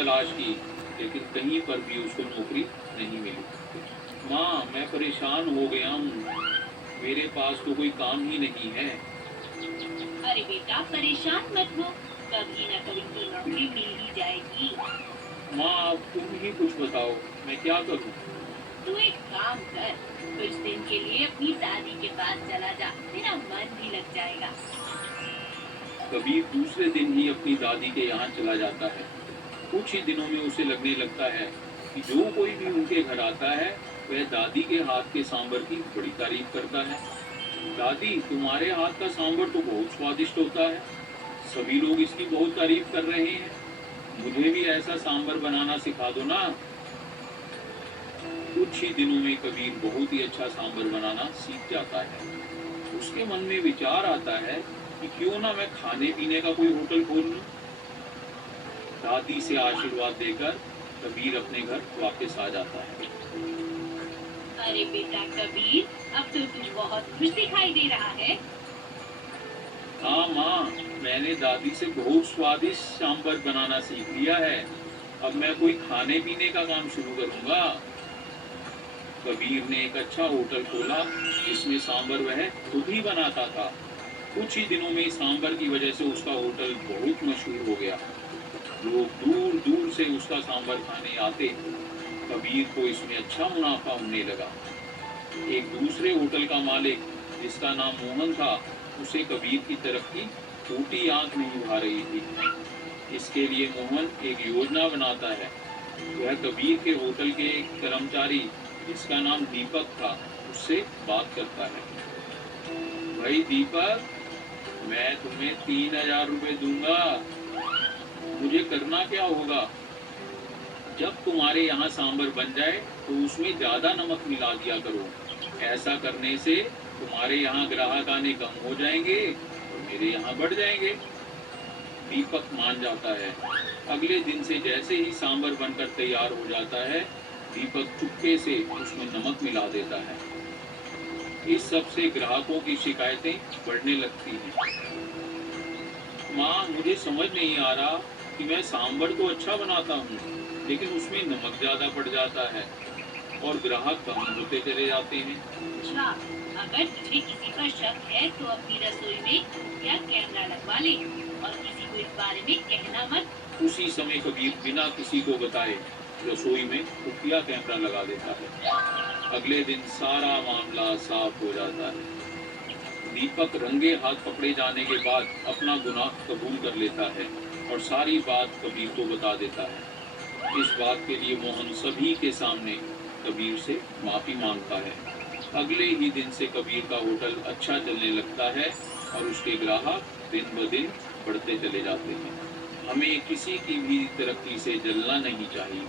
तलाश की, लेकिन कहीं पर भी उसको नौकरी नहीं मिली। माँ, मैं परेशान हो गया हूँ, मेरे पास तो कोई काम ही नहीं है। अरे बेटा, परेशान मत हो, कभी ना कभी तो नौकरी मिल ही जाएगी। माँ, अब तुम ही कुछ बताओ, मैं क्या करूँ? तू एक काम कर, कुछ दिन के लिए अपनी दादी के पास चला जा, तेरा मन भी लग जाएगा। कबीर दूसरे दिन ही अपनी दादी के यहाँ चला जाता है। कुछ ही दिनों में उसे लगने लगता है कि जो कोई भी उनके घर आता है, वह दादी के हाथ के सांबर की बड़ी तारीफ करता है। दादी, तुम्हारे हाथ का सांबर तो बहुत स्वादिष्ट होता है, सभी लोग इसकी बहुत तारीफ कर रहे हैं। मुझे भी ऐसा सांबर बनाना सिखा दो ना। कुछ ही दिनों में कबीर बहुत ही अच्छा सांबर बनाना सीख जाता है। उसके मन में विचार आता है कि क्यों ना मैं खाने पीने का कोई होटल खोल लूं। दादी से आशीर्वाद देकर कबीर अपने घर वापस आ जाता है। अरे बेटा कबीर, अब तो तू बहुत खुश दिखाई दे रहा है। हाँ माँ, मैंने दादी से बहुत स्वादिष्ट सांबर बनाना सीख लिया है। अब मैं कोई खाने पीने का काम शुरू करूंगा। कबीर ने एक अच्छा होटल खोला, जिसमें सांबर वह खुद ही बनाता था। कुछ ही दिनों में सांबर की वजह से उसका होटल बहुत मशहूर हो गया। लोग दूर दूर से उसका सांबर खाने आते। कबीर को इसमें अच्छा मुनाफा होने लगा। एक दूसरे होटल का मालिक, जिसका नाम मोहन था, उसे कबीर की तरक्की टूटी आंख नहीं भा रही थी। इसके लिए मोहन एक योजना बनाता है। वह कबीर के होटल के एक कर्मचारी, जिसका नाम दीपक था, उससे बात करता है। भाई दीपक, मैं तुम्हें 3,000 रुपए दूंगा। मुझे करना क्या होगा? जब तुम्हारे यहाँ सांबर बन जाए तो उसमें ज्यादा नमक मिला दिया करो। ऐसा करने से तुम्हारे यहाँ ग्राहक आने कम हो जाएंगे और मेरे यहाँ बढ़ जाएंगे। दीपक मान जाता है। अगले दिन से जैसे ही सांबर बनकर तैयार हो जाता है, दीपक चुपके से उसमें नमक मिला देता है। इस सब से ग्राहकों की शिकायतें बढ़ने लगती हैं। माँ, मुझे समझ नहीं आ रहा कि मैं सांबर तो अच्छा बनाता हूँ, लेकिन उसमें नमक ज्यादा पड़ जाता है और ग्राहक कम होते चले जाते हैं। अच्छा, अगर तुझे किसी पर शक है तो अपनी रसोई में खुफिया कैमरा लगवा ले और किसी को इस बारे में कहना मत। उसी समय कबीर बिना किसी को बताए रसोई में खुफिया कैमरा लगा देता है। अगले दिन सारा मामला साफ हो जाता है। दीपक रंगे हाथ पकड़े जाने के बाद अपना गुनाह कबूल कर लेता है और सारी बात कबीर को बता देता है। इस बात के लिए मोहन सभी के सामने कबीर से माफी मांगता है। अगले ही दिन से कबीर का होटल अच्छा चलने लगता है और उसके ग्राहक दिन ब दिन बढ़ते चले जाते हैं। हमें किसी की भी तरक्की से जलना नहीं चाहिए।